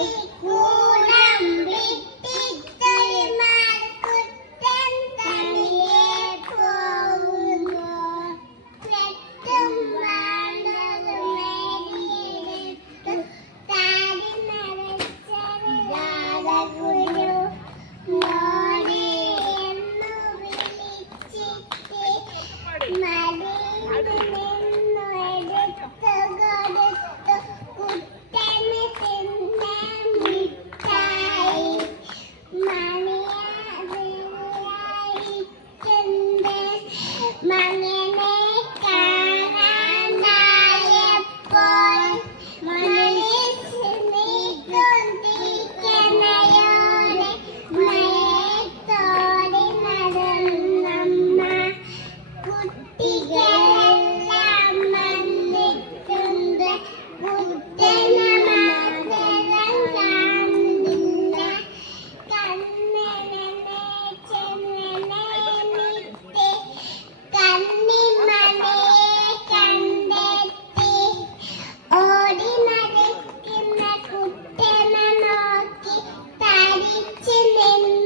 Woo! Ready to name.